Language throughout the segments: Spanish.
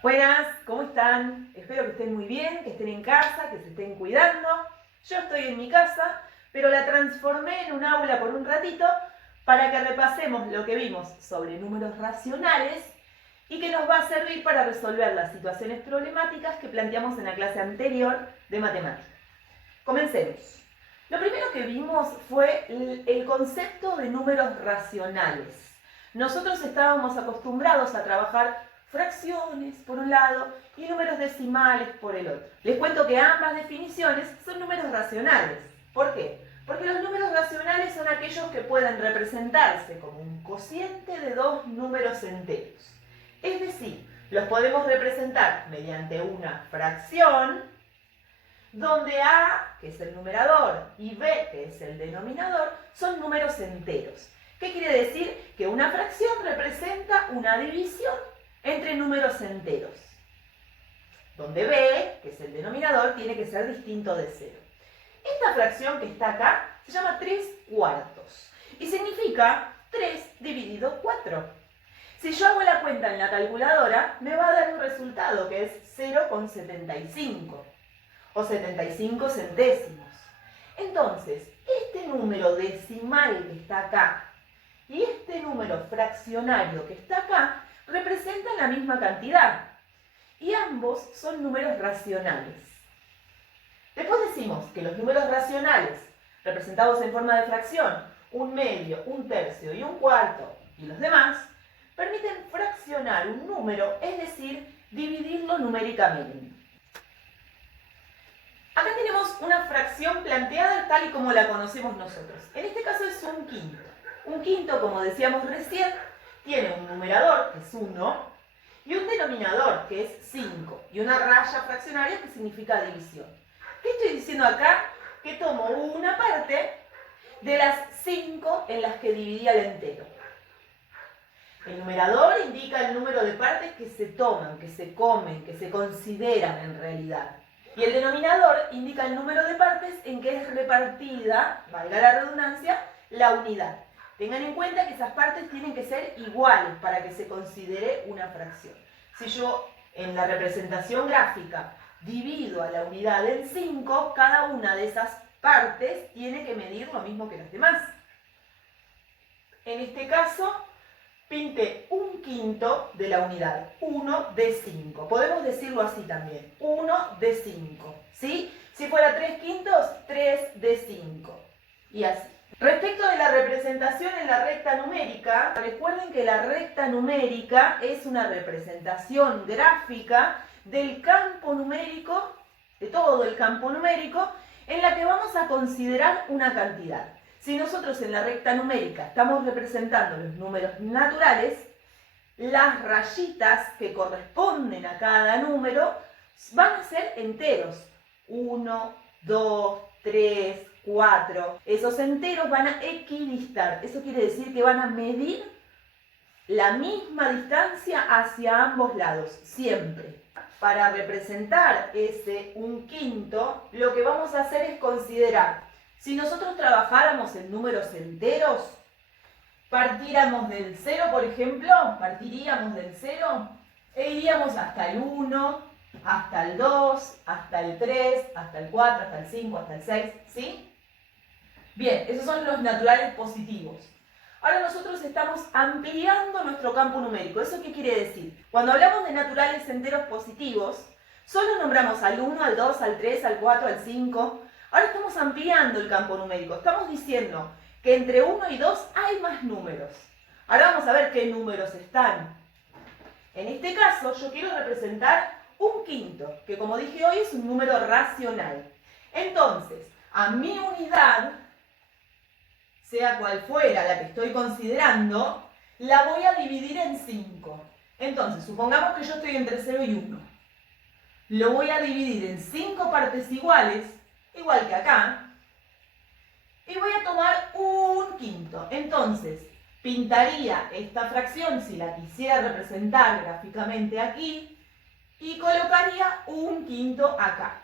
Buenas, ¿cómo están? Espero que estén muy bien, que estén en casa, que se estén cuidando. Yo estoy en mi casa, pero la transformé en un aula por un ratito para que repasemos lo que vimos sobre números racionales y que nos va a servir para resolver las situaciones problemáticas que planteamos en la clase anterior de matemáticas. Comencemos. Lo primero que vimos fue el concepto de números racionales. Nosotros estábamos acostumbrados a trabajar fracciones por un lado y números decimales por el otro. Les cuento que ambas definiciones son números racionales. ¿Por qué? Porque los números racionales son aquellos que pueden representarse como un cociente de dos números enteros. Es decir, los podemos representar mediante una fracción donde A, que es el numerador, y B, que es el denominador, son números enteros. ¿Qué quiere decir? Que una fracción representa una división entre números enteros, donde B, que es el denominador, tiene que ser distinto de 0. Esta fracción que está acá se llama 3 cuartos y significa 3 dividido 4. Si yo hago la cuenta en la calculadora, me va a dar un resultado que es 0,75 o 75 centésimos. Entonces, este número decimal que está acá y este número fraccionario que está acá representan la misma cantidad y ambos son números racionales. Después decimos que los números racionales, representados en forma de fracción, un medio, un tercio y un cuarto, y los demás, permiten fraccionar un número, es decir, dividirlo numéricamente. Acá tenemos una fracción planteada tal y como la conocemos nosotros. En este caso es un quinto. Un quinto, como decíamos recién, tiene un numerador, que es 1, y un denominador, que es 5, y una raya fraccionaria, que significa división. ¿Qué estoy diciendo acá? Que tomo una parte de las 5 en las que dividí al entero. El numerador indica el número de partes que se toman, que se comen, que se consideran en realidad. Y el denominador indica el número de partes en que es repartida, valga la redundancia, la unidad. Tengan en cuenta que esas partes tienen que ser iguales para que se considere una fracción. Si yo en la representación gráfica divido a la unidad en 5, cada una de esas partes tiene que medir lo mismo que las demás. En este caso, pinte un quinto de la unidad, 1 de 5. Podemos decirlo así también, 1 de 5. ¿Sí? Si fuera 3 quintos, 3 de 5. Y así. Respecto de la representación en la recta numérica, recuerden que la recta numérica es una representación gráfica del campo numérico, de todo el campo numérico, en la que vamos a considerar una cantidad. Si nosotros en la recta numérica estamos representando los números naturales, las rayitas que corresponden a cada número van a ser enteros. 1, 2, 3, 4. Esos enteros van a equidistar. Eso quiere decir que van a medir la misma distancia hacia ambos lados, siempre. Para representar ese un quinto, lo que vamos a hacer es considerar, si nosotros trabajáramos en números enteros, partiríamos del 0, por ejemplo, partiríamos del 0 e iríamos hasta el 1, hasta el 2, hasta el 3, hasta el 4, hasta el 5, hasta el 6, ¿sí? Bien, esos son los naturales positivos. Ahora nosotros estamos ampliando nuestro campo numérico. ¿Eso qué quiere decir? Cuando hablamos de naturales enteros positivos, solo nombramos al 1, al 2, al 3, al 4, al 5. Ahora estamos ampliando el campo numérico. Estamos diciendo que entre 1 y 2 hay más números. Ahora vamos a ver qué números están. En este caso, yo quiero representar un quinto, que como dije hoy es un número racional. Entonces, a mi unidad, sea cual fuera la que estoy considerando, la voy a dividir en 5. Entonces, supongamos que yo estoy entre 0 y 1. Lo voy a dividir en 5 partes iguales, igual que acá, y voy a tomar un quinto. Entonces, pintaría esta fracción, si la quisiera representar gráficamente aquí, y colocaría un quinto acá.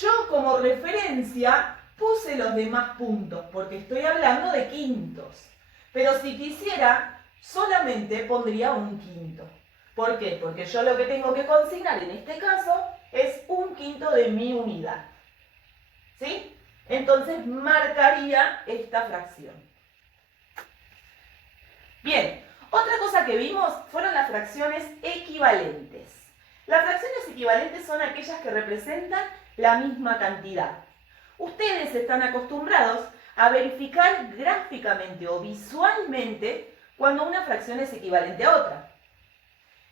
Yo como referencia puse los demás puntos, porque estoy hablando de quintos. Pero si quisiera, solamente pondría un quinto. ¿Por qué? Porque yo lo que tengo que consignar en este caso es 1/5 de mi unidad. ¿Sí? Entonces marcaría esta fracción. Bien, otra cosa que vimos fueron las fracciones equivalentes. Las fracciones equivalentes son aquellas que representan la misma cantidad. Ustedes están acostumbrados a verificar gráficamente o visualmente cuando una fracción es equivalente a otra.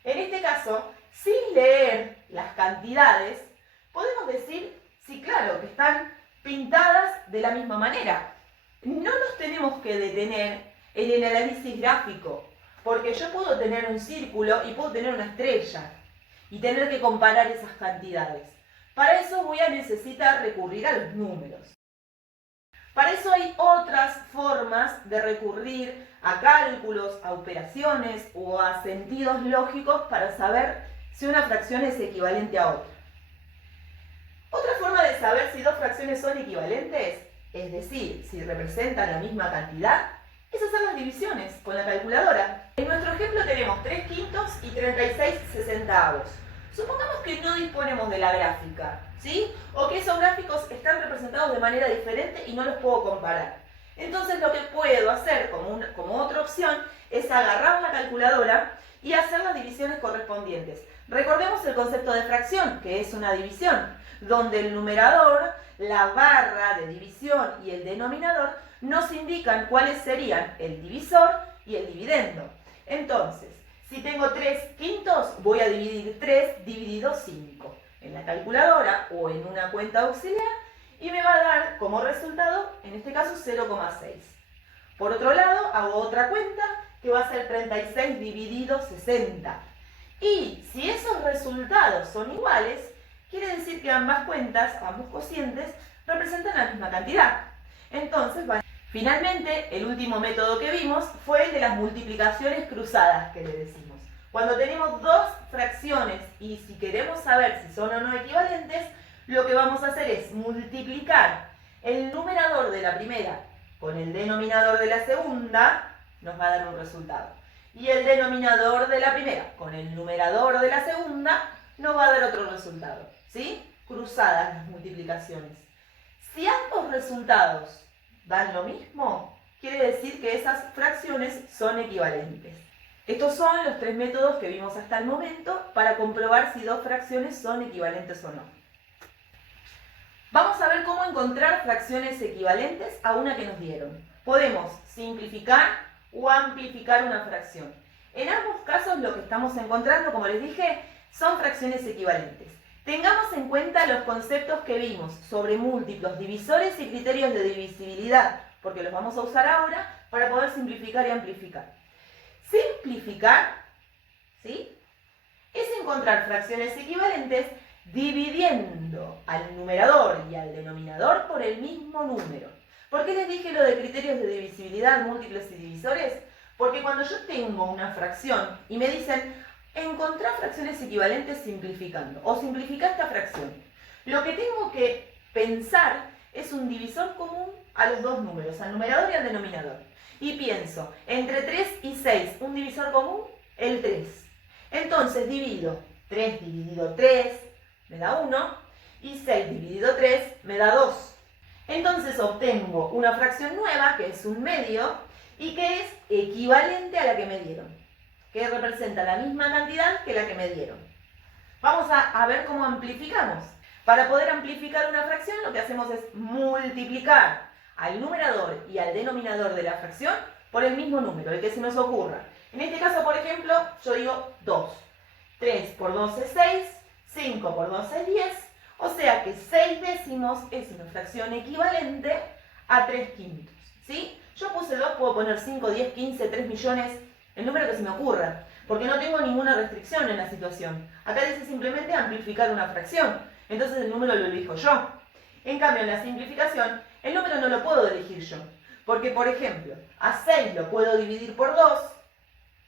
En este caso, sin leer las cantidades, podemos decir, sí, claro, que están pintadas de la misma manera. No nos tenemos que detener en el análisis gráfico, porque yo puedo tener un círculo y puedo tener una estrella y tener que comparar esas cantidades. Para eso voy a necesitar recurrir a los números. Para eso hay otras formas de recurrir a cálculos, a operaciones o a sentidos lógicos para saber si una fracción es equivalente a otra. Otra forma de saber si dos fracciones son equivalentes, es decir, si representan la misma cantidad, es hacer las divisiones con la calculadora. En nuestro ejemplo tenemos 3/5 y 36/60. Supongamos que no disponemos de la gráfica, ¿sí? O que esos gráficos están representados de manera diferente y no los puedo comparar. Entonces lo que puedo hacer como otra opción es agarrar la calculadora y hacer las divisiones correspondientes. Recordemos el concepto de fracción, que es una división, donde el numerador, la barra de división y el denominador nos indican cuáles serían el divisor y el dividendo. Entonces, si tengo 3/5, voy a dividir 3 dividido 5 en la calculadora o en una cuenta auxiliar y me va a dar como resultado, en este caso, 0,6. Por otro lado, hago otra cuenta que va a ser 36 dividido 60. Y si esos resultados son iguales, quiere decir que ambas cuentas, ambos cocientes, representan la misma cantidad. Entonces, finalmente, el último método que vimos fue el de las multiplicaciones cruzadas, que le decimos. Cuando tenemos dos fracciones y si queremos saber si son o no equivalentes, lo que vamos a hacer es multiplicar el numerador de la primera con el denominador de la segunda, nos va a dar un resultado. Y el denominador de la primera con el numerador de la segunda, nos va a dar otro resultado. ¿Sí? Cruzadas las multiplicaciones. Si ambos resultados dan lo mismo, quiere decir que esas fracciones son equivalentes. Estos son los tres métodos que vimos hasta el momento para comprobar si dos fracciones son equivalentes o no. Vamos a ver cómo encontrar fracciones equivalentes a una que nos dieron. Podemos simplificar o amplificar una fracción. En ambos casos lo que estamos encontrando, como les dije, son fracciones equivalentes. Tengamos en cuenta los conceptos que vimos sobre múltiplos, divisores y criterios de divisibilidad, porque los vamos a usar ahora para poder simplificar y amplificar. Simplificar, ¿sí?, es encontrar fracciones equivalentes dividiendo al numerador y al denominador por el mismo número. ¿Por qué les dije lo de criterios de divisibilidad, múltiplos y divisores? Porque cuando yo tengo una fracción y me dicen encontrar fracciones equivalentes simplificando o simplifica esta fracción, lo que tengo que pensar es un divisor común a los dos números, al numerador y al denominador. Y pienso, entre 3 y 6, un divisor común, el 3. Entonces divido 3 dividido 3, me da 1, y 6 dividido 3, me da 2. Entonces obtengo una fracción nueva, que es un medio, y que es equivalente a la que me dieron, que representa la misma cantidad que la que me dieron. Vamos a ver cómo amplificamos. Para poder amplificar una fracción, lo que hacemos es multiplicar al numerador y al denominador de la fracción por el mismo número, el que se nos ocurra. En este caso, por ejemplo, yo digo 2. 3 por 2 es 6, 5 por 2 es 10, o sea que 6 décimos es una fracción equivalente a 3/5. ¿Sí? Yo puse 2, puedo poner 5, 10, 15, 3 millones, el número que se me ocurra, porque no tengo ninguna restricción en la situación. Acá dice simplemente amplificar una fracción, entonces el número lo elijo yo. En cambio, en la simplificación, el número no lo puedo elegir yo, porque, por ejemplo, a 6 lo puedo dividir por 2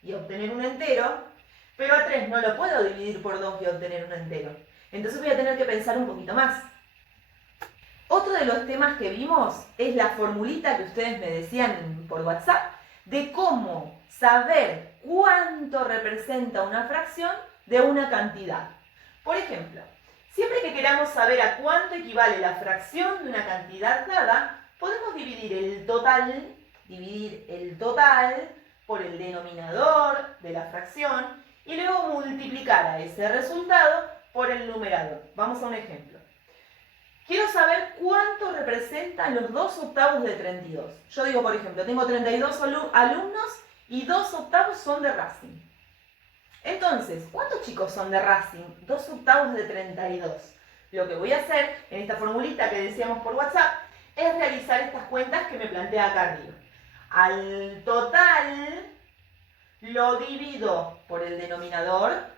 y obtener un entero, pero a 3 no lo puedo dividir por 2 y obtener un entero. Entonces voy a tener que pensar un poquito más. Otro de los temas que vimos es la formulita que ustedes me decían por WhatsApp de cómo saber cuánto representa una fracción de una cantidad. Por ejemplo, siempre que queramos saber a cuánto equivale la fracción de una cantidad dada, podemos dividir el total por el denominador de la fracción y luego multiplicar a ese resultado por el numerador. Vamos a un ejemplo. Quiero saber cuánto representan los 2/8 de 32. Yo digo, por ejemplo, tengo 32 alumnos y 2/8 son de Racing. Entonces, ¿cuántos chicos son de Racing? 2/8 de 32. Lo que voy a hacer en esta formulita que decíamos por WhatsApp es realizar estas cuentas que me plantea acá arriba. Al total lo divido por el denominador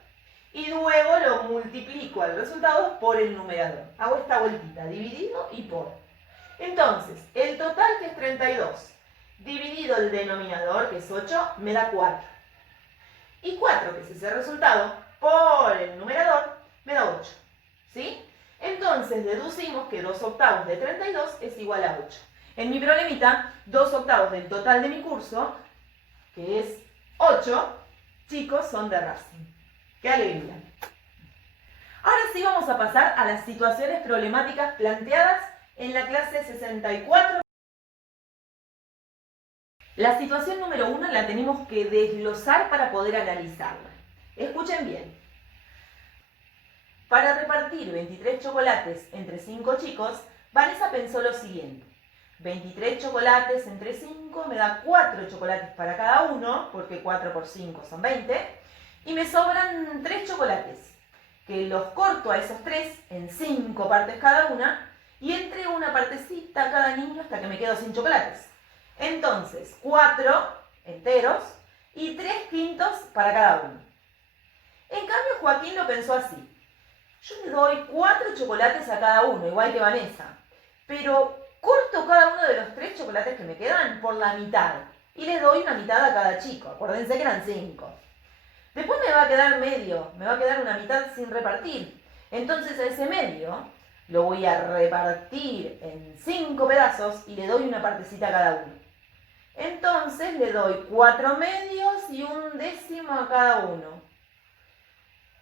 y luego lo multiplico al resultado por el numerador. Hago esta vueltita, dividido y por. Entonces, el total, que es 32, dividido el denominador, que es 8, me da 4. Y 4, que es ese resultado, por el numerador, me da 8. ¿Sí? Entonces, deducimos que 2/8 de 32 es igual a 8. En mi problemita, 2/8 del total de mi curso, que es 8, chicos son de Racing. ¡Qué alegría! Ahora sí vamos a pasar a las situaciones problemáticas planteadas en la clase 64. La situación número 1 la tenemos que desglosar para poder analizarla. Escuchen bien. Para repartir 23 chocolates entre 5 chicos, Vanessa pensó lo siguiente. 23 chocolates entre 5 me da 4 chocolates para cada uno, porque 4 por 5 son 20, y me sobran 3 chocolates, que los corto a esos 3 en 5 partes cada una, y entrego una partecita a cada niño hasta que me quedo sin chocolates. Entonces, 4 enteros y 3 quintos para cada uno. En cambio, Joaquín lo pensó así. Yo le doy 4 chocolates a cada uno, igual que Vanessa, pero corto cada uno de los 3 chocolates que me quedan por la mitad y les doy una mitad a cada chico. Acuérdense que eran 5. Después me va a quedar medio, me va a quedar una mitad sin repartir. Entonces a ese medio lo voy a repartir en 5 pedazos y le doy una partecita a cada uno. Entonces le doy 4 medios y 1/10 a cada uno.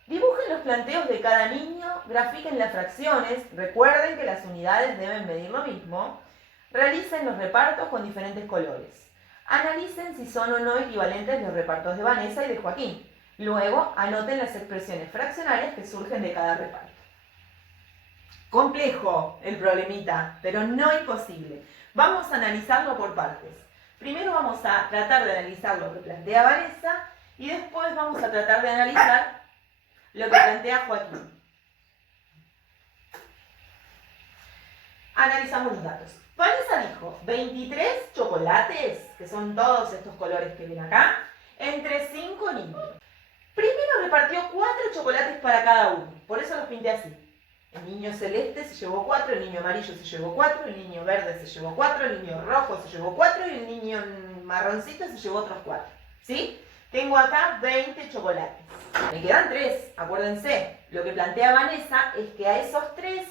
Dibujen los planteos de cada niño, grafiquen las fracciones, recuerden que las unidades deben medir lo mismo, realicen los repartos con diferentes colores. Analicen si son o no equivalentes los repartos de Vanessa y de Joaquín. Luego, anoten las expresiones fraccionarias que surgen de cada reparto. Complejo el problemita, pero no imposible. Vamos a analizarlo por partes. Primero vamos a tratar de analizar lo que plantea Vanessa y después vamos a tratar de analizar lo que plantea Joaquín. Analizamos los datos. Vanessa dijo 23 chocolates, que son todos estos colores que ven acá, entre 5 niños. Primero repartió 4 chocolates para cada uno, por eso los pinté así. El niño celeste se llevó 4, el niño amarillo se llevó 4, el niño verde se llevó 4, el niño rojo se llevó 4 y el niño marroncito se llevó otros 4. ¿Sí? Tengo acá 20 chocolates. Me quedan 3, acuérdense. Lo que plantea Vanessa es que a esos 3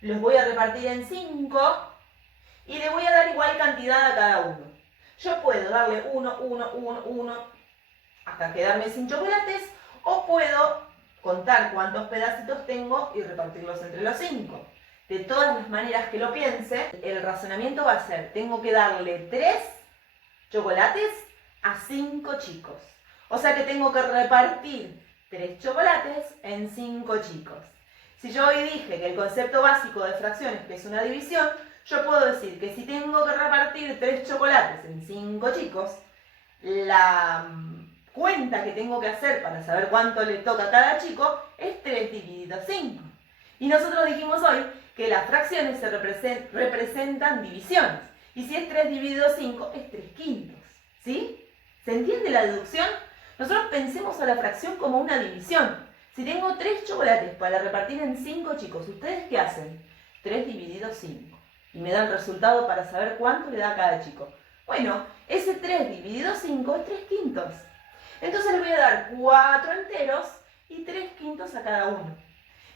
los voy a repartir en 5 y le voy a dar igual cantidad a cada uno. Yo puedo darle 1, 1, 1, 1 hasta quedarme sin chocolates, o puedo contar cuántos pedacitos tengo y repartirlos entre los 5. De todas las maneras que lo piense, el razonamiento va a ser, tengo que darle 3 chocolates a 5 chicos. O sea que tengo que repartir 3 chocolates en 5 chicos. Si yo hoy dije que el concepto básico de fracciones que es una división, yo puedo decir que si tengo que repartir 3 chocolates en 5 chicos, la cuenta que tengo que hacer para saber cuánto le toca a cada chico es 3 dividido 5. Y nosotros dijimos hoy que las fracciones se representan divisiones. Y si es 3 dividido 5, es 3 quintos. ¿Sí? ¿Se entiende la deducción? Nosotros pensemos a la fracción como una división. Si tengo 3 chocolates para repartir en 5 chicos, ¿ustedes qué hacen? 3 dividido 5. Y me da el resultado para saber cuánto le da a cada chico. Bueno, ese 3 dividido 5 es 3 quintos. Entonces les voy a dar 4 enteros y 3 quintos a cada uno.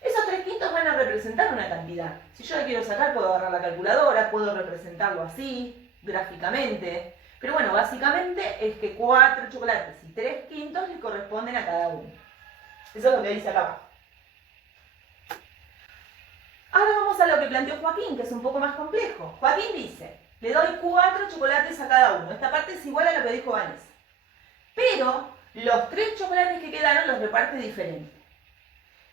Esos 3 quintos van a representar una cantidad. Si yo la quiero sacar, puedo agarrar la calculadora, puedo representarlo así, gráficamente. Pero bueno, básicamente es que 4 chocolates y 3 quintos le corresponden a cada uno. Eso es lo que dice acá abajo. Ahora vamos a lo que planteó Joaquín, que es un poco más complejo. Joaquín dice, le doy 4 chocolates a cada uno. Esta parte es igual a lo que dijo Vanessa. Pero los 3 chocolates que quedaron los reparte diferente.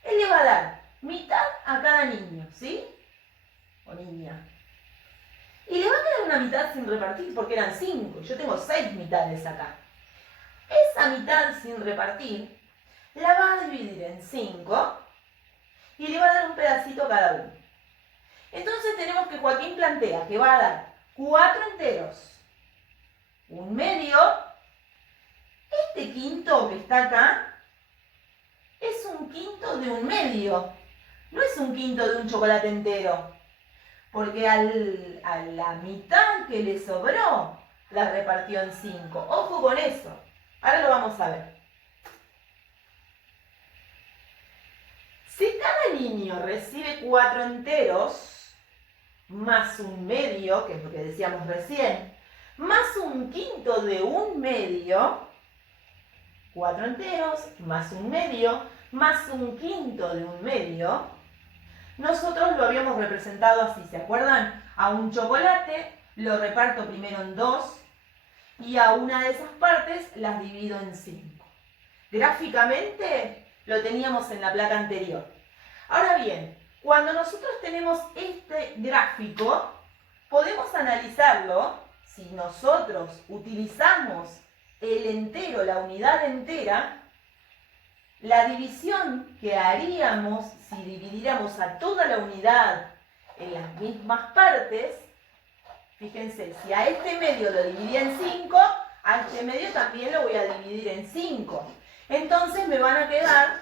Él le va a dar mitad a cada niño, ¿sí? O niña. Y le va a quedar una mitad sin repartir porque eran 5. Yo tengo 6 mitades acá. Esa mitad sin repartir la va a dividir en 5 y le va a dar un pedacito a cada uno. Entonces tenemos que Joaquín plantea que va a dar 4 enteros, un medio. Este quinto que está acá es un quinto de un medio. No es un quinto de un chocolate entero. Porque a la mitad que le sobró, la repartió en 5. Ojo con eso. Ahora lo vamos a ver. Si cada niño recibe 4 enteros, más un medio, que es lo que decíamos recién, más un quinto de un medio, 4 enteros, más un medio, más un quinto de un medio, nosotros lo habíamos representado así, ¿se acuerdan? A un chocolate lo reparto primero en 2 y a una de esas partes las divido en 5. Gráficamente lo teníamos en la placa anterior. Ahora bien, cuando nosotros tenemos este gráfico, podemos analizarlo si nosotros utilizamos el entero, la unidad entera. La división que haríamos si dividiéramos a toda la unidad en las mismas partes, fíjense, si a este medio lo dividí en 5, a este medio también lo voy a dividir en 5. Entonces me van a quedar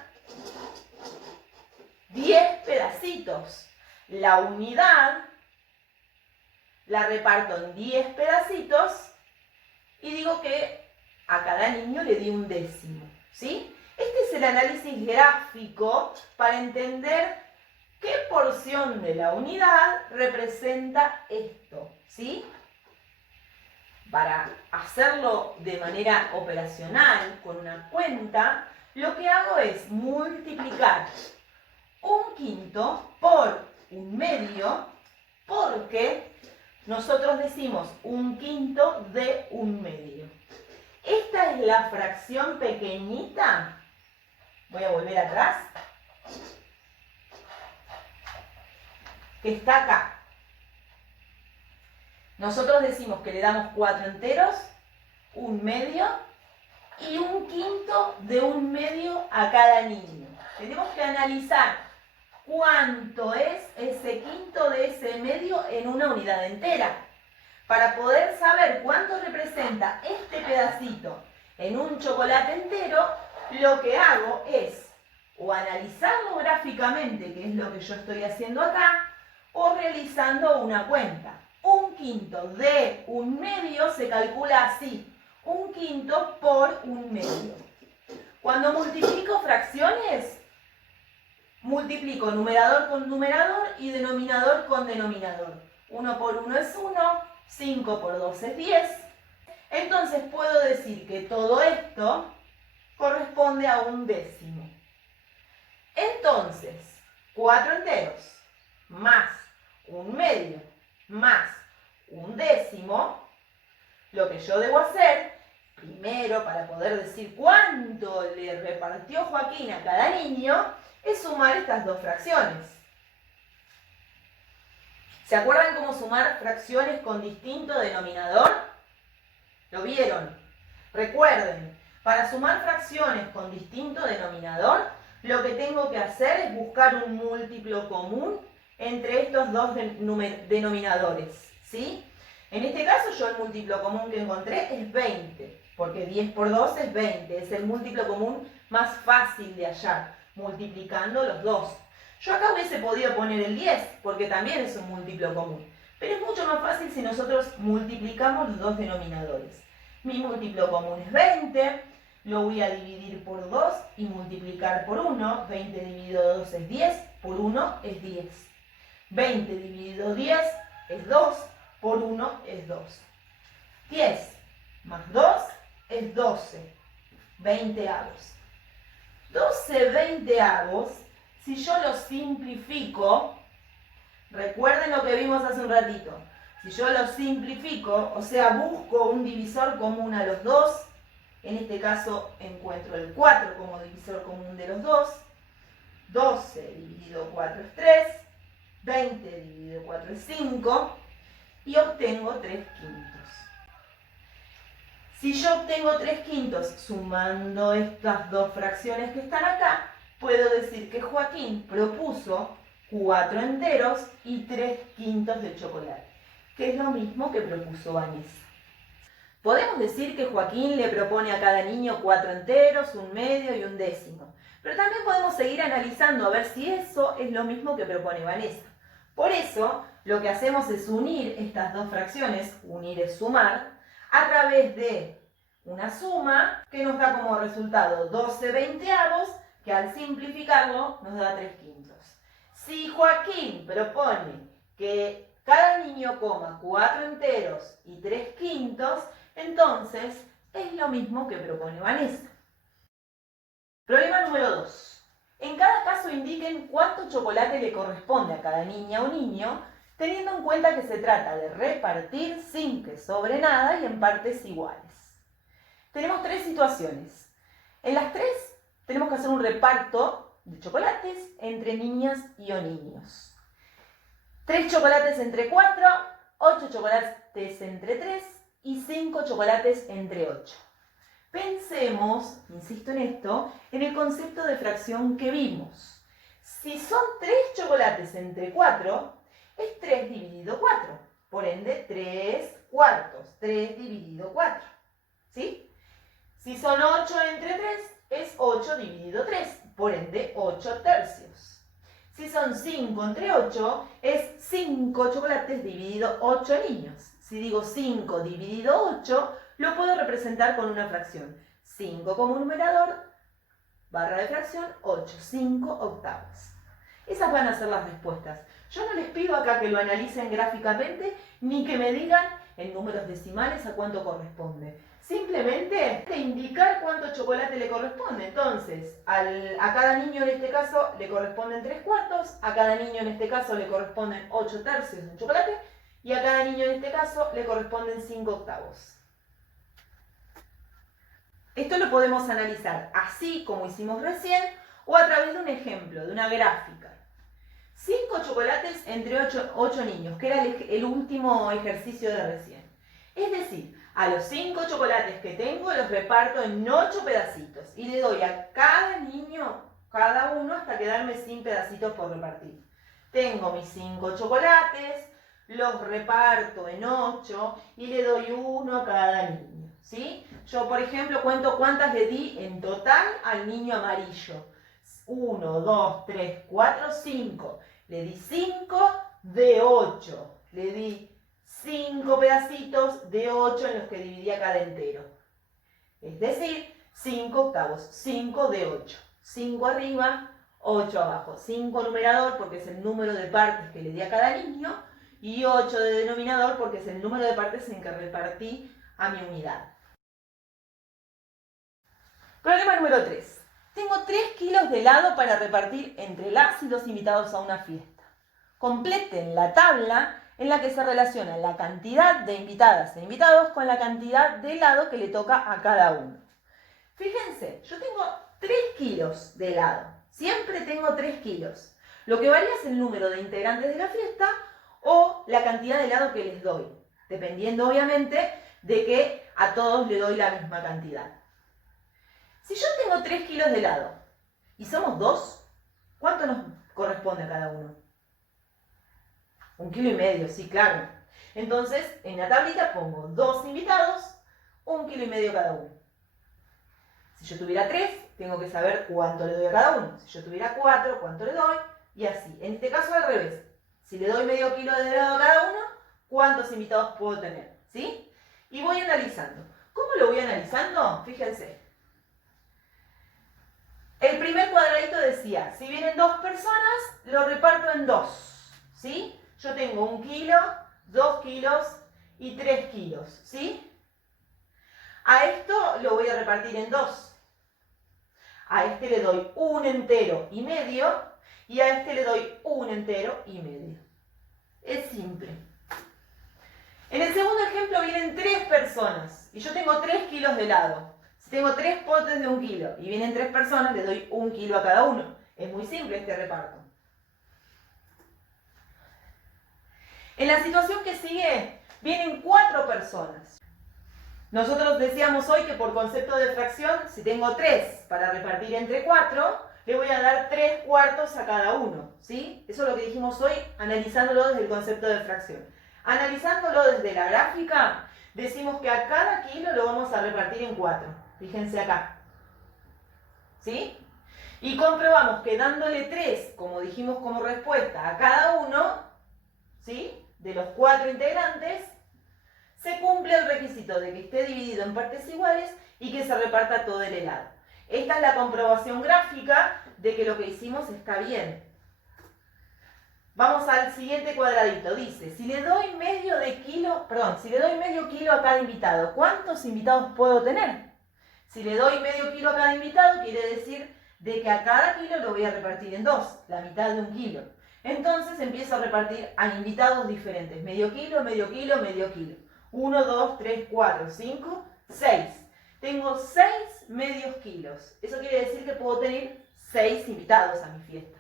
10 pedacitos. La unidad la reparto en 10 pedacitos y digo que a cada niño le di un décimo, ¿sí? Este es el análisis gráfico para entender qué porción de la unidad representa esto, ¿sí? Para hacerlo de manera operacional, con una cuenta, lo que hago es multiplicar un quinto por un medio, porque nosotros decimos un quinto de un medio. Esta es la fracción pequeñita. Voy a volver atrás. Que está acá. Nosotros decimos que le damos 4 enteros, un medio y un quinto de un medio a cada niño. Tenemos que analizar cuánto es ese quinto de ese medio en una unidad entera. Para poder saber cuánto representa este pedacito en un chocolate entero, lo que hago es o analizarlo gráficamente, que es lo que yo estoy haciendo acá, o realizando una cuenta. Un quinto de un medio se calcula así, un quinto por un medio. Cuando multiplico fracciones, multiplico numerador con numerador y denominador con denominador. 1 por 1 es 1, 5 por 2 es 10. Entonces puedo decir que todo esto corresponde a un décimo. Entonces, 4 enteros más un medio más un décimo, lo que yo debo hacer, primero para poder decir cuánto le repartió Joaquín a cada niño, es sumar estas dos fracciones. ¿Se acuerdan cómo sumar fracciones con distinto denominador? ¿Lo vieron? Recuerden, para sumar fracciones con distinto denominador, lo que tengo que hacer es buscar un múltiplo común entre estos dos denominadores, ¿sí? En este caso yo el múltiplo común que encontré es 20, porque 10 por 2 es 20, es el múltiplo común más fácil de hallar, multiplicando los dos. Yo acá hubiese podido poner el 10, porque también es un múltiplo común, pero es mucho más fácil si nosotros multiplicamos los dos denominadores. Mi múltiplo común es 20, lo voy a dividir por 2 y multiplicar por 1, 20 dividido 2 es 10, por 1 es 10. 20 dividido 10 es 2, por 1 es 2. 10 más 2 es 12 veinteavos. 12 veinteavos, si yo lo simplifico, recuerden lo que vimos hace un ratito. Si yo lo simplifico, o sea, busco un divisor común a los dos, en este caso encuentro el 4 como divisor común de los dos. 12 dividido 4 es 3, 20 dividido 4 es 5 y obtengo 3 quintos. Si yo obtengo 3 quintos sumando estas dos fracciones que están acá, puedo decir que Joaquín propuso 4 enteros y 3 quintos de chocolate, que es lo mismo que propuso Vanessa. Podemos decir que Joaquín le propone a cada niño 4 enteros, un medio y un décimo, pero también podemos seguir analizando a ver si eso es lo mismo que propone Vanessa. Por eso, lo que hacemos es unir estas dos fracciones, unir es sumar, a través de una suma que nos da como resultado 12 veinteavos, que al simplificarlo nos da 3 quintos. Si Joaquín propone que cada niño coma 4 enteros y 3 quintos, entonces es lo mismo que propone Vanessa. Problema número 2. En cada caso indiquen cuánto chocolate le corresponde a cada niña o niño, teniendo en cuenta que se trata de repartir sin que sobre nada y en partes iguales. Tenemos 3 situaciones. En las 3 tenemos que hacer un reparto de chocolates entre niñas y o niños. 3 chocolates entre 4, 8 chocolates entre 3 y 5 chocolates entre 8. Pensemos, insisto en esto, en el concepto de fracción que vimos. Si son 3 chocolates entre 4, es 3 dividido 4. Por ende, 3 cuartos. 3 dividido 4. ¿Sí? Si son 8 entre 3, es 8 dividido 3. Por ende, 8 tercios. Si son 5 entre 8, es 5 chocolates dividido 8 niños. Si digo 5 dividido 8, lo puedo representar con una fracción. 5 como numerador, barra de fracción, 8. 5 octavos. Esas van a ser las respuestas. Yo no les pido acá que lo analicen gráficamente, ni que me digan en números decimales a cuánto corresponde. Simplemente indicar cuánto chocolate le corresponde. Entonces, a cada niño en este caso le corresponden 3 cuartos, a cada niño en este caso le corresponden 8 tercios de chocolate, y a cada niño en este caso le corresponden 5 octavos. Esto lo podemos analizar así como hicimos recién, o a través de un ejemplo, de una gráfica. 5 chocolates entre 8 niños, que era el último ejercicio de recién. Es decir, a los 5 chocolates que tengo los reparto en 8 pedacitos y le doy a cada niño, cada uno, hasta quedarme sin pedacitos por repartir. Tengo mis 5 chocolates, los reparto en 8 y le doy uno a cada niño, ¿sí? Yo, por ejemplo, cuento cuántas le di en total al niño amarillo. 1, 2, 3, 4, 5. Le di 5 de 8. Le di 5 pedacitos de 8 en los que dividía cada entero. Es decir, 5 octavos. 5 de 8. 5 arriba, 8 abajo. 5 numerador porque es el número de partes que le di a cada niño. Y 8 de denominador porque es el número de partes en que repartí a mi unidad. Problema número 3. Tengo 3 kilos de helado para repartir entre las y los invitados a una fiesta. Completen la tabla en la que se relaciona la cantidad de invitadas e invitados con la cantidad de helado que le toca a cada uno. Fíjense, yo tengo 3 kilos de helado. Siempre tengo 3 kilos. Lo que varía es el número de integrantes de la fiesta o la cantidad de helado que les doy, dependiendo obviamente de que a todos le doy la misma cantidad. Si yo tengo 3 kilos de helado y somos 2, ¿cuánto nos corresponde a cada uno? 1,5 kilos, sí, claro. Entonces, en la tablita pongo 2 invitados, 1,5 kilos cada uno. Si yo tuviera 3, tengo que saber cuánto le doy a cada uno. Si yo tuviera 4, cuánto le doy, y así. En este caso, al revés. Si le doy medio kilo de helado a cada uno, ¿cuántos invitados puedo tener? ¿Sí? Y voy analizando. ¿Cómo lo voy analizando? Fíjense. El primer cuadradito decía, si vienen 2 personas, lo reparto en 2. ¿Sí? Yo tengo 1 kilo, 2 kilos y 3 kilos. ¿Sí? A esto lo voy a repartir en 2. A este le doy 1 entero y medio y a este le doy 1 entero y medio. Es simple. En el segundo ejemplo vienen 3 personas y yo tengo 3 kilos de helado. Si tengo 3 potes de 1 kilo y vienen 3 personas, le doy 1 kilo a cada uno. Es muy simple este reparto. En la situación que sigue, vienen 4 personas. Nosotros decíamos hoy que por concepto de fracción, si tengo 3 para repartir entre 4, le voy a dar 3 cuartos a cada uno, ¿sí? Eso es lo que dijimos hoy, analizándolo desde el concepto de fracción. Analizándolo desde la gráfica, decimos que a cada kilo lo vamos a repartir en 4. Fíjense acá. ¿Sí? Y comprobamos que dándole 3, como dijimos como respuesta, a cada uno, ¿sí?, de los 4 integrantes, se cumple el requisito de que esté dividido en partes iguales y que se reparta todo el helado. Esta es la comprobación gráfica de que lo que hicimos está bien. Vamos al siguiente cuadradito. Dice, si le doy medio kilo a cada invitado, ¿cuántos invitados puedo tener? Si le doy medio kilo a cada invitado, quiere decir de que a cada kilo lo voy a repartir en 2, la mitad de 1 kilo. Entonces empiezo a repartir a invitados diferentes. Medio kilo, medio kilo, medio kilo. 1, 2, 3, 4, 5, 6. Tengo 6 medios kilos. Eso quiere decir que puedo tener 6 invitados a mi fiesta.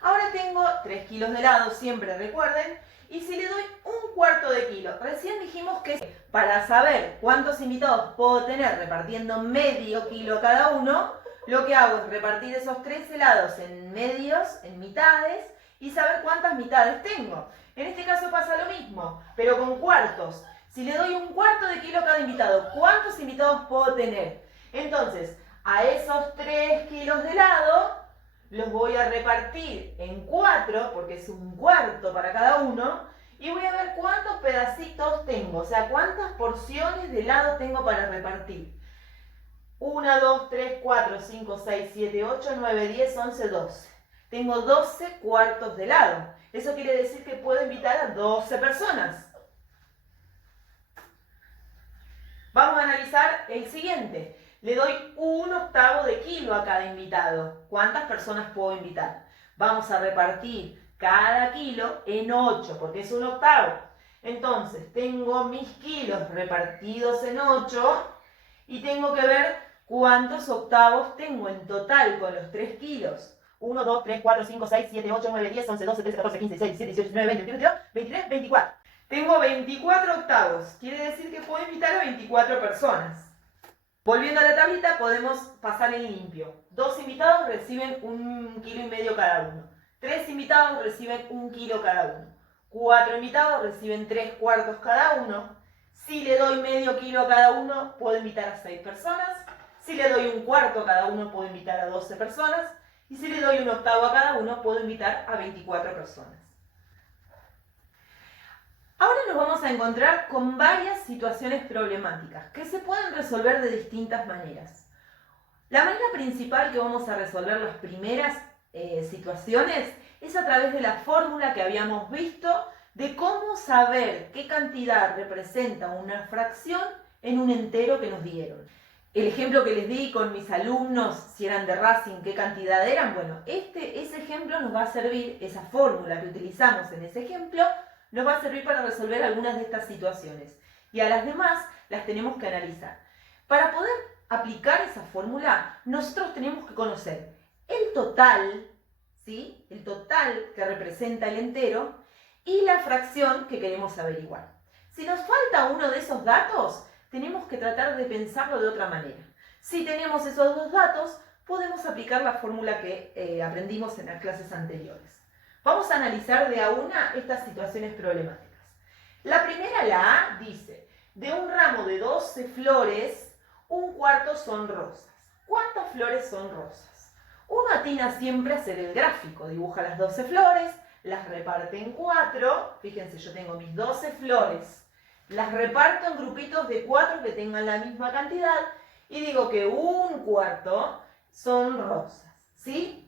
Ahora tengo 3 kilos de helado, siempre recuerden. Y si le doy 1/4 de kilo, recién dijimos que para saber cuántos invitados puedo tener repartiendo medio kilo cada uno, lo que hago es repartir esos 3 helados en medios, en mitades, y saber cuántas mitades tengo. En este caso pasa lo mismo, pero con cuartos. Si le doy 1/4 de kilo a cada invitado, ¿cuántos invitados puedo tener? Entonces, a esos 3 kilos de helado los voy a repartir en 4, porque es 1/4 para cada uno, y voy a ver cuántos pedacitos tengo, o sea, cuántas porciones de helado tengo para repartir. 1, 2, 3, 4, 5, 6, 7, 8, 9, 10, 11, 12. Tengo 12 cuartos de helado. Eso quiere decir que puedo invitar a 12 personas. Vamos a analizar el siguiente. Le doy 1/8 de kilo a cada invitado. ¿Cuántas personas puedo invitar? Vamos a repartir cada kilo en 8, porque es 1/8. Entonces, tengo mis kilos repartidos en 8 y tengo que ver cuántos octavos tengo en total con los 3 kilos. 1, 2, 3, 4, 5, 6, 7, 8, 9, 10, 11, 12, 13, 14, 15, 16, 17, 18, 19, 20, 21, 22, 23, 24. Tengo 24 octavos. Quiere decir que puedo invitar a 24 personas. Volviendo a la tablita, podemos pasar en limpio. 2 invitados reciben 1,5 kilos cada uno. 3 invitados reciben 1 kilo cada uno. 4 invitados reciben 3 cuartos cada uno. Si le doy medio kilo a cada uno, puedo invitar a 6 personas. Si le doy 1/4 a cada uno, puedo invitar a 12 personas. Y si le doy 1/8 a cada uno, puedo invitar a 24 personas. Ahora nos vamos a encontrar con varias situaciones problemáticas que se pueden resolver de distintas maneras. La manera principal que vamos a resolver las primeras situaciones es a través de la fórmula que habíamos visto de cómo saber qué cantidad representa una fracción en un entero que nos dieron. El ejemplo que les di con mis alumnos, si eran de Racing, qué cantidad eran, bueno, ese ejemplo nos va a servir, esa fórmula que utilizamos en ese ejemplo, nos va a servir para resolver algunas de estas situaciones. Y a las demás las tenemos que analizar. Para poder aplicar esa fórmula, nosotros tenemos que conocer el total, ¿sí?, el total que representa el entero y la fracción que queremos averiguar. Si nos falta uno de esos datos, tenemos que tratar de pensarlo de otra manera. Si tenemos esos 2 datos, podemos aplicar la fórmula que aprendimos en las clases anteriores. Vamos a analizar de a una estas situaciones problemáticas. La primera, la A, dice, de un ramo de 12 flores, 1/4 son rosas. ¿Cuántas flores son rosas? Uno atina siempre a hacer el gráfico, dibuja las 12 flores, las reparte en 4, fíjense, yo tengo mis 12 flores, las reparto en grupitos de 4 que tengan la misma cantidad y digo que 1/4 son rosas, ¿sí?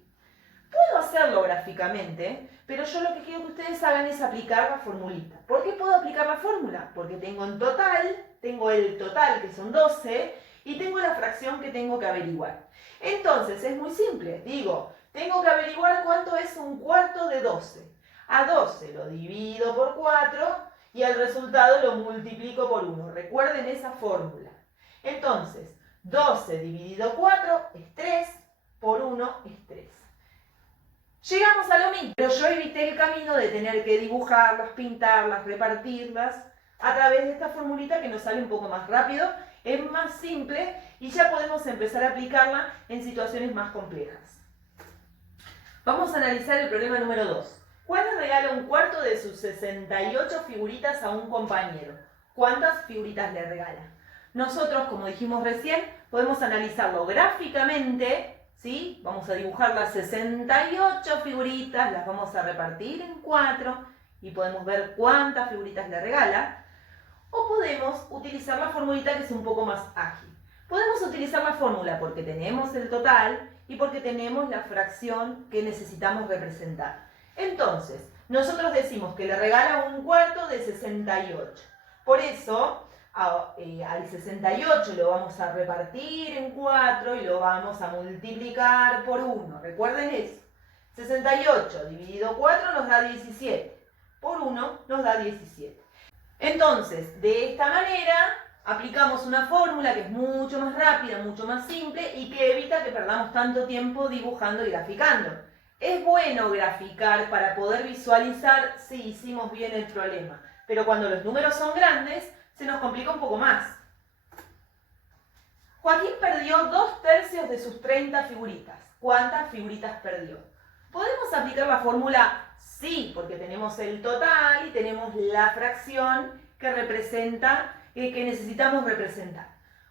Puedo hacerlo gráficamente, pero yo lo que quiero que ustedes hagan es aplicar la formulita. ¿Por qué puedo aplicar la fórmula? Porque tengo en total tengo el total, que son 12, y tengo la fracción que tengo que averiguar. Entonces, es muy simple. Digo, tengo que averiguar cuánto es un cuarto de 12. A 12 lo divido por 4 y al resultado lo multiplico por 1. Recuerden esa fórmula. Entonces, 12 dividido 4 es 3, por 1 es 3. Llegamos a lo mismo, pero yo evité el camino de tener que dibujarlas, pintarlas, repartirlas a través de esta formulita que nos sale un poco más rápido, es más simple y ya podemos empezar a aplicarla en situaciones más complejas. Vamos a analizar el problema número 2. Juan le regala un cuarto de sus 68 figuritas a un compañero. ¿Cuántas figuritas le regala? Nosotros, como dijimos recién, podemos analizarlo gráficamente. ¿Sí? Vamos a dibujar las 68 figuritas, las vamos a repartir en 4 y podemos ver cuántas figuritas le regala. O podemos utilizar la formulita que es un poco más ágil. Podemos utilizar la fórmula porque tenemos el total y porque tenemos la fracción que necesitamos representar. Entonces, nosotros decimos que le regala un cuarto de 68. Por eso, al 68 lo vamos a repartir en 4 y lo vamos a multiplicar por 1. Recuerden eso. 68 dividido 4 nos da 17. Por 1 nos da 17. Entonces, de esta manera, aplicamos una fórmula que es mucho más rápida, mucho más simple y que evita que perdamos tanto tiempo dibujando y graficando. Es bueno graficar para poder visualizar si hicimos bien el problema, pero cuando los números son grandes, se nos complica un poco más. Joaquín perdió 2/3 de sus 30 figuritas. ¿Cuántas figuritas perdió? ¿Podemos aplicar la fórmula? Sí, porque tenemos el total y tenemos la fracción que representa, que necesitamos representar.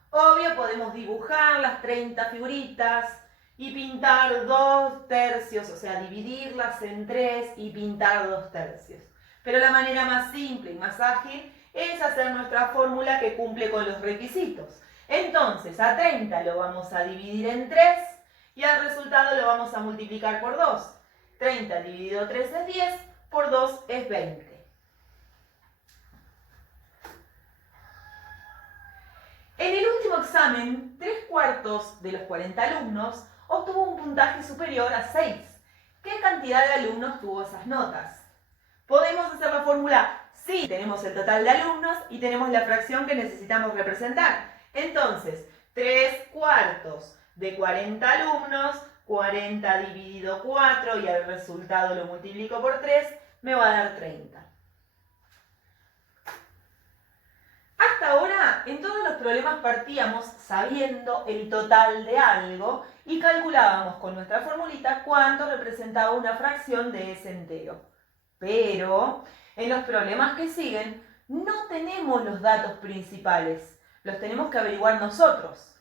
Obvio, podemos dibujar las 30 figuritas y pintar 2/3, o sea, dividirlas en 3 y pintar 2/3. Pero la manera más simple y más ágil es hacer nuestra fórmula que cumple con los requisitos. Entonces, a 30 lo vamos a dividir en 3 y al resultado lo vamos a multiplicar por 2. 30 dividido 3 es 10, por 2 es 20. En el último examen, 3/4 de los 40 alumnos obtuvo un puntaje superior a 6. ¿Qué cantidad de alumnos tuvo esas notas? ¿Podemos hacer la fórmula? Sí, tenemos el total de alumnos y tenemos la fracción que necesitamos representar. Entonces, 3/4 de 40 alumnos, 40 dividido 4 y al resultado lo multiplico por 3, me va a dar 30. Hasta ahora, en todos los problemas partíamos sabiendo el total de algo y calculábamos con nuestra formulita cuánto representaba una fracción de ese entero. Pero en los problemas que siguen no tenemos los datos principales, los tenemos que averiguar nosotros.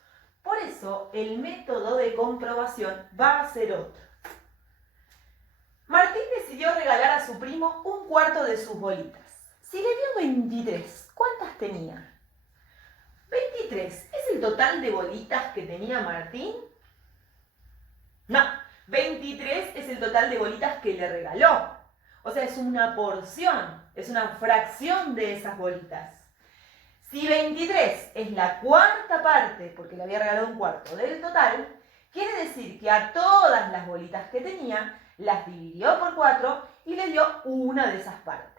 Por eso el método de comprobación va a ser otro. Martín decidió regalar a su primo un cuarto de sus bolitas. Si le dio 23, ¿cuántas tenía? 23, ¿es el total de bolitas que tenía Martín? No, 23 es el total de bolitas que le regaló. O sea, es una porción, es una fracción de esas bolitas. Si 23 es la cuarta parte, porque le había regalado un cuarto del total, quiere decir que a todas las bolitas que tenía, las dividió por 4 y le dio una de esas partes.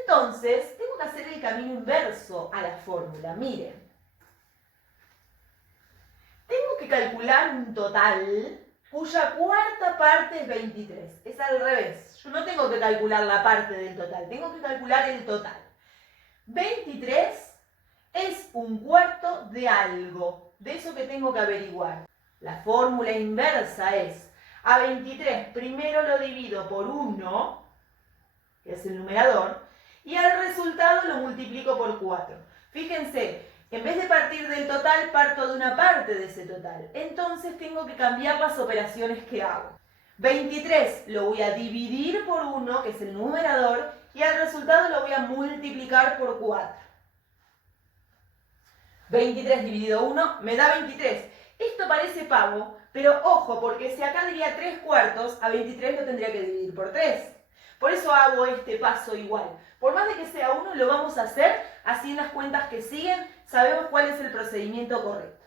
Entonces, tengo que hacer el camino inverso a la fórmula. Miren. Tengo que calcular un total cuya cuarta parte es 23. Es al revés. Yo no tengo que calcular la parte del total, tengo que calcular el total. 23 es un cuarto de algo, de eso que tengo que averiguar. La fórmula inversa es, a 23 primero lo divido por 1, que es el numerador, y al resultado lo multiplico por 4. Fíjense, en vez de partir del total, parto de una parte de ese total. Entonces tengo que cambiar las operaciones que hago. 23 lo voy a dividir por 1, que es el numerador, y al resultado lo voy a multiplicar por 4. 23 dividido 1 me da 23. Esto parece pavo, pero ojo, porque si acá diría 3/4, a 23 lo tendría que dividir por 3. Por eso hago este paso igual. Por más de que sea 1, lo vamos a hacer así en las cuentas que siguen, sabemos cuál es el procedimiento correcto.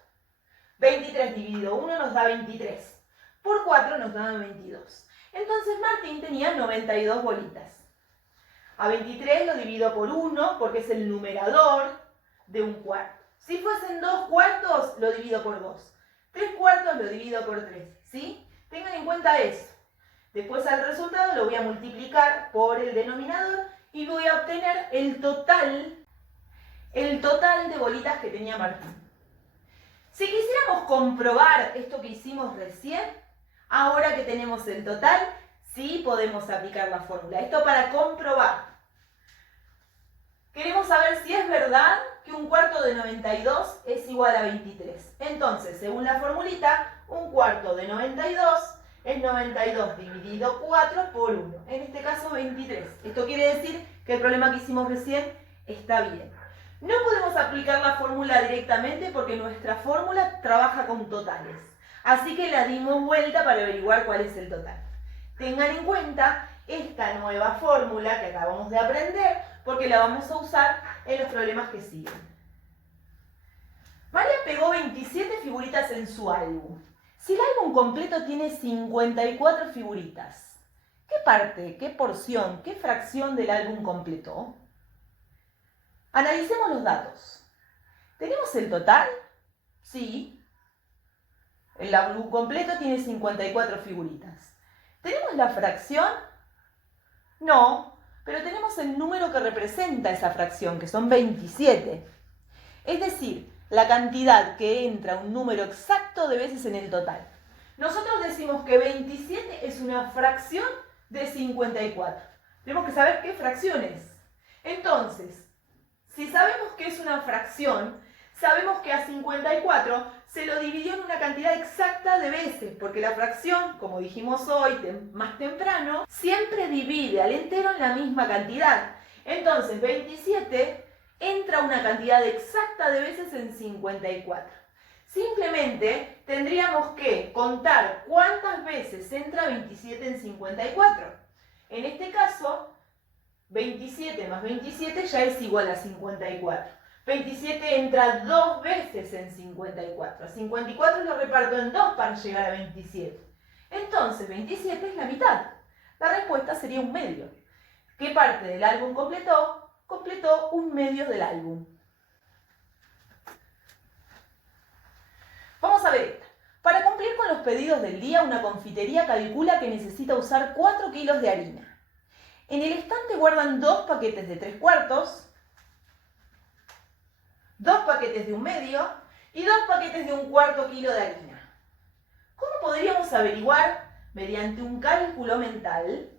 23 dividido 1 nos da 23. Por 4 nos da 22. Entonces Martín tenía 92 bolitas. A 23 lo divido por 1 porque es el numerador de un cuarto. Si fuesen 2 cuartos, lo divido por 2. 3 cuartos lo divido por 3. ¿Sí? Tengan en cuenta eso. Después al resultado lo voy a multiplicar por el denominador y voy a obtener el total de bolitas que tenía Martín. Si quisiéramos comprobar esto que hicimos recién, ahora que tenemos el total, sí podemos aplicar la fórmula. Esto para comprobar. Queremos saber si es verdad que un cuarto de 92 es igual a 23. Entonces, según la formulita, un cuarto de 92 es 92 dividido 4 por 1. En este caso, 23. Esto quiere decir que el problema que hicimos recién está bien. No podemos aplicar la fórmula directamente porque nuestra fórmula trabaja con totales. Así que la dimos vuelta para averiguar cuál es el total. Tengan en cuenta esta nueva fórmula que acabamos de aprender porque la vamos a usar en los problemas que siguen. María pegó 27 figuritas en su álbum. Si el álbum completo tiene 54 figuritas, ¿qué parte, qué porción, qué fracción del álbum completó? Analicemos los datos. ¿Tenemos el total? Sí. El álbum completo tiene 54 figuritas. ¿Tenemos la fracción? No, pero tenemos el número que representa esa fracción, que son 27. Es decir, la cantidad que entra un número exacto de veces en el total. Nosotros decimos que 27 es una fracción de 54. Tenemos que saber qué fracción es. Entonces, si sabemos que es una fracción, sabemos que a 54 se lo dividió en una cantidad exacta de veces, porque la fracción, como dijimos hoy, más temprano, siempre divide al entero en la misma cantidad. Entonces, 27 entra una cantidad exacta de veces en 54. Simplemente tendríamos que contar cuántas veces entra 27 en 54. En este caso, 27 más 27 ya es igual a 54. 27 entra 2 veces en 54. A 54 lo reparto en 2 para llegar a 27. Entonces, 27 es la mitad. La respuesta sería un medio. ¿Qué parte del álbum completó? Completó un medio del álbum. Vamos a ver esta. Para cumplir con los pedidos del día, una confitería calcula que necesita usar 4 kilos de harina. En el estante guardan 2 paquetes de 3 cuartos, 2 paquetes de 1 medio y 2 paquetes de 1 cuarto kilo de harina. ¿Cómo podríamos averiguar, mediante un cálculo mental,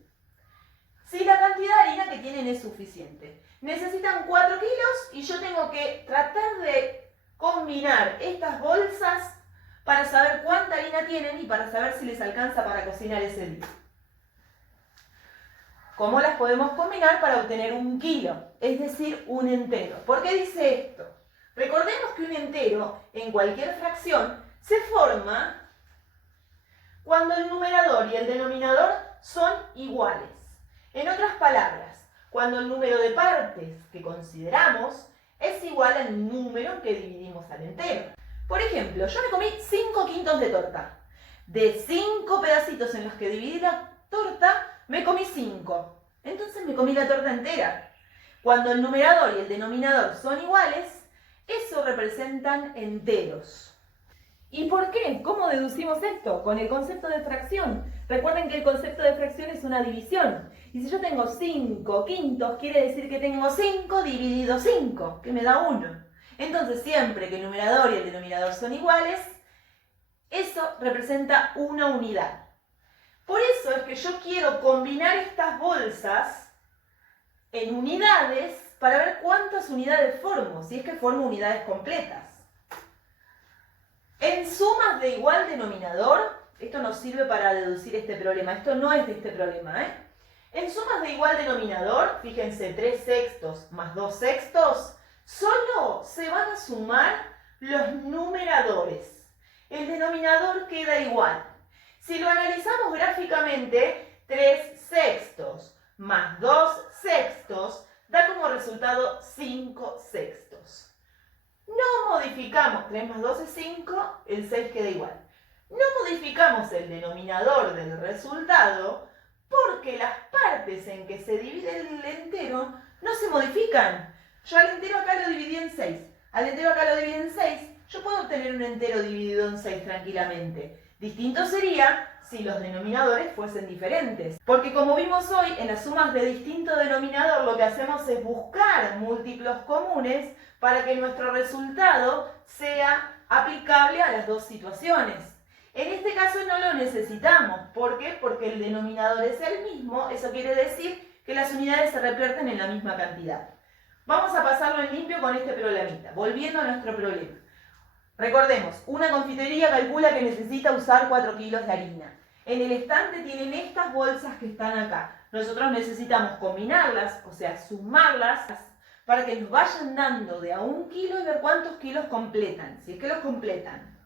si la cantidad de harina que tienen es suficiente? Necesitan 4 kilos y yo tengo que tratar de combinar estas bolsas para saber cuánta harina tienen y para saber si les alcanza para cocinar ese día. ¿Cómo las podemos combinar para obtener 1 kilo? Es decir, un entero. ¿Por qué dice esto? Recordemos que un entero, en cualquier fracción, se forma cuando el numerador y el denominador son iguales. En otras palabras, cuando el número de partes que consideramos es igual al número que dividimos al entero. Por ejemplo, yo me comí 5 quintos de torta. De 5 pedacitos en los que dividí la torta, me comí 5. Entonces me comí la torta entera. Cuando el numerador y el denominador son iguales, eso representan enteros. ¿Y por qué? ¿Cómo deducimos esto? Con el concepto de fracción. Recuerden que el concepto de fracción es una división. Y si yo tengo 5 quintos, quiere decir que tengo 5 dividido 5, que me da 1. Entonces, siempre que el numerador y el denominador son iguales, eso representa una unidad. Por eso es que yo quiero combinar estas bolsas en unidades para ver cuántas unidades formo, si es que formo unidades completas. En sumas de igual denominador, esto nos sirve para deducir este problema, esto no es de este problema, ¿eh? En sumas de igual denominador, fíjense, 3 sextos más 2 sextos, solo se van a sumar los numeradores. El denominador queda igual. Si lo analizamos gráficamente, 3 sextos más 2 sextos da como resultado 5 sextos. No modificamos, 3 más 2 es 5, el 6 queda igual. No modificamos el denominador del resultado porque las partes en que se divide el entero no se modifican. Yo al entero acá lo dividí en 6, al entero acá lo dividí en 6, yo puedo obtener un entero dividido en 6 tranquilamente. Distinto sería si los denominadores fuesen diferentes. Porque como vimos hoy, en las sumas de distinto denominador lo que hacemos es buscar múltiplos comunes para que nuestro resultado sea aplicable a las dos situaciones. En este caso no lo necesitamos. ¿Por qué? Porque el denominador es el mismo. Eso quiere decir que las unidades se revierten en la misma cantidad. Vamos a pasarlo en limpio con este problemita. Volviendo a nuestro problema. Recordemos, una confitería calcula que necesita usar 4 kilos de harina. En el estante tienen estas bolsas que están acá. Nosotros necesitamos combinarlas, o sea, sumarlas, para que nos vayan dando de a 1 kilo y ver cuántos kilos completan, si es que los completan.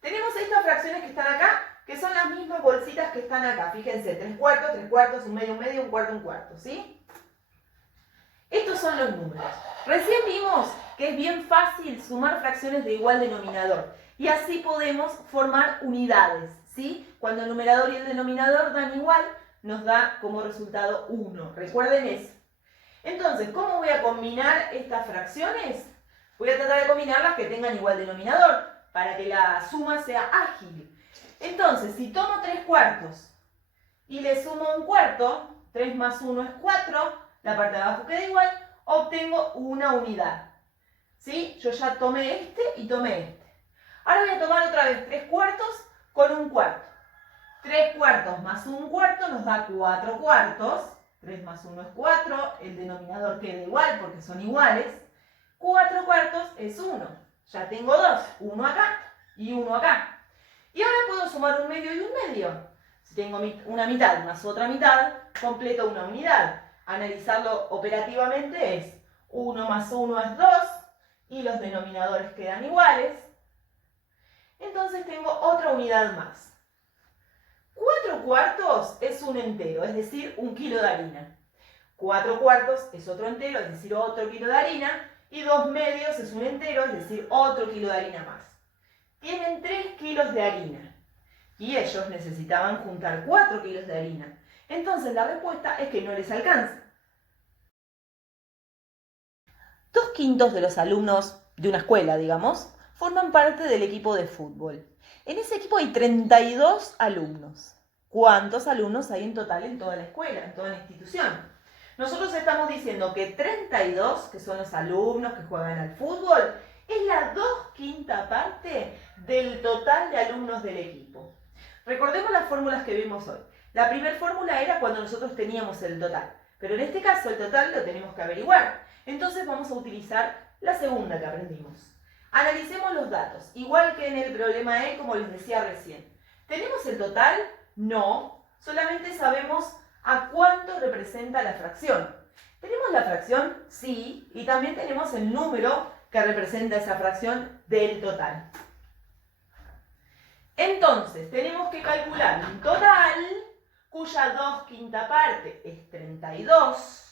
Tenemos estas fracciones que están acá, que son las mismas bolsitas que están acá. Fíjense, 3 cuartos, un medio, un cuarto, ¿sí? Estos son los números. Recién vimos que es bien fácil sumar fracciones de igual denominador. Y así podemos formar unidades, ¿sí? Cuando el numerador y el denominador dan igual, nos da como resultado 1. Recuerden eso. Entonces, ¿cómo voy a combinar estas fracciones? Voy a tratar de combinarlas que tengan igual denominador, para que la suma sea ágil. Entonces, si tomo 3 cuartos y le sumo 1 cuarto, 3 más 1 es 4, la parte de abajo queda igual, obtengo una unidad. ¿Sí? Yo ya tomé este y tomé este. Ahora voy a tomar otra vez 3 cuartos con 1 cuarto. 3 cuartos más 1 cuarto nos da 4 cuartos. 3 más 1 es 4, el denominador queda igual porque son iguales. 4 cuartos es 1. Ya tengo 2, uno acá y uno acá. Y ahora puedo sumar un medio y un medio. Si tengo una mitad más otra mitad, completo una unidad. Analizarlo operativamente es 1 más 1 es 2 y los denominadores quedan iguales. Entonces tengo otra unidad más. 4 cuartos es un entero, es decir, 1 kilo de harina. 4 cuartos es otro entero, es decir, otro kilo de harina. Y 2 medios es un entero, es decir, otro kilo de harina más. Tienen 3 kilos de harina. Y ellos necesitaban juntar 4 kilos de harina. Entonces la respuesta es que no les alcanza. 2/5 de los alumnos de una escuela, digamos, forman parte del equipo de fútbol. En ese equipo hay 32 alumnos. ¿Cuántos alumnos hay en total en toda la escuela, en toda la institución? Nosotros estamos diciendo que 32, que son los alumnos que juegan al fútbol, es la 2/5 parte del total de alumnos del equipo. Recordemos las fórmulas que vimos hoy. La primera fórmula era cuando nosotros teníamos el total, pero en este caso el total lo tenemos que averiguar. Entonces vamos a utilizar la segunda que aprendimos. Analicemos los datos, igual que en el problema E, como les decía recién. ¿Tenemos el total? No, solamente sabemos a cuánto representa la fracción. ¿Tenemos la fracción? Sí, y también tenemos el número que representa esa fracción del total. Entonces, tenemos que calcular un total cuya 2/5 parte es 32.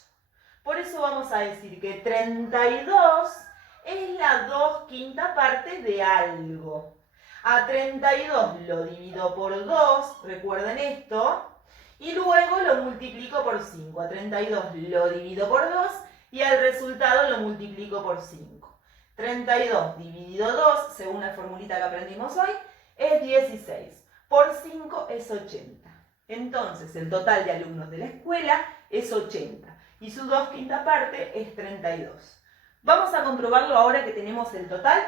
Por eso vamos a decir que 32 es la 2/5 parte de algo. A 32 lo divido por 2, recuerden esto, y luego lo multiplico por 5. A 32 lo divido por 2 y al resultado lo multiplico por 5. 32 dividido 2, según la formulita que aprendimos hoy, es 16. Por 5 es 80. Entonces el total de alumnos de la escuela es 80 y su 2/5 parte es 32. Vamos a comprobarlo ahora que tenemos el total.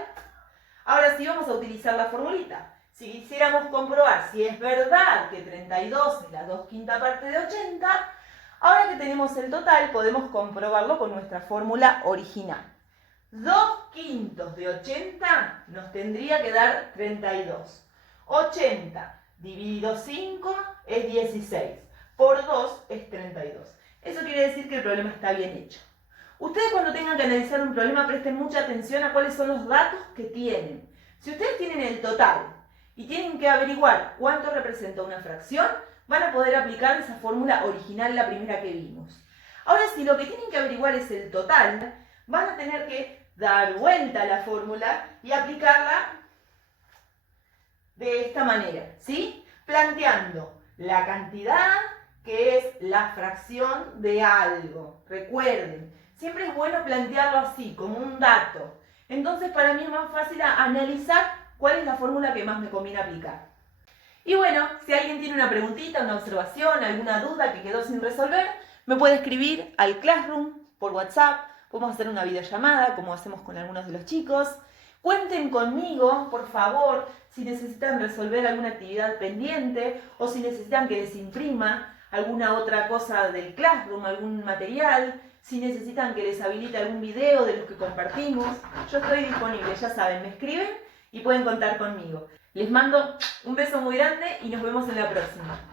Ahora sí vamos a utilizar la formulita. Si quisiéramos comprobar si es verdad que 32 es la 2/5 parte de 80, ahora que tenemos el total podemos comprobarlo con nuestra fórmula original. 2/5 de 80 nos tendría que dar 32. 80 dividido 5 es 16. Por 2 es 32. Eso quiere decir que el problema está bien hecho. Ustedes cuando tengan que analizar un problema presten mucha atención a cuáles son los datos que tienen. Si ustedes tienen el total y tienen que averiguar cuánto representa una fracción, van a poder aplicar esa fórmula original, la primera que vimos. Ahora, si lo que tienen que averiguar es el total, van a tener que dar vuelta a la fórmula y aplicarla de esta manera, ¿sí? Planteando la cantidad que es la fracción de algo. Recuerden, siempre es bueno plantearlo así, como un dato. Entonces, para mí es más fácil analizar cuál es la fórmula que más me conviene aplicar. Y bueno, si alguien tiene una preguntita, una observación, alguna duda que quedó sin resolver, me puede escribir al Classroom por WhatsApp. Podemos hacer una videollamada, como hacemos con algunos de los chicos. Cuenten conmigo, por favor, si necesitan resolver alguna actividad pendiente o si necesitan que les imprima alguna otra cosa del Classroom, algún material, si necesitan que les habilite algún video de los que compartimos. Yo estoy disponible, ya saben, me escriben y pueden contar conmigo. Les mando un beso muy grande y nos vemos en la próxima.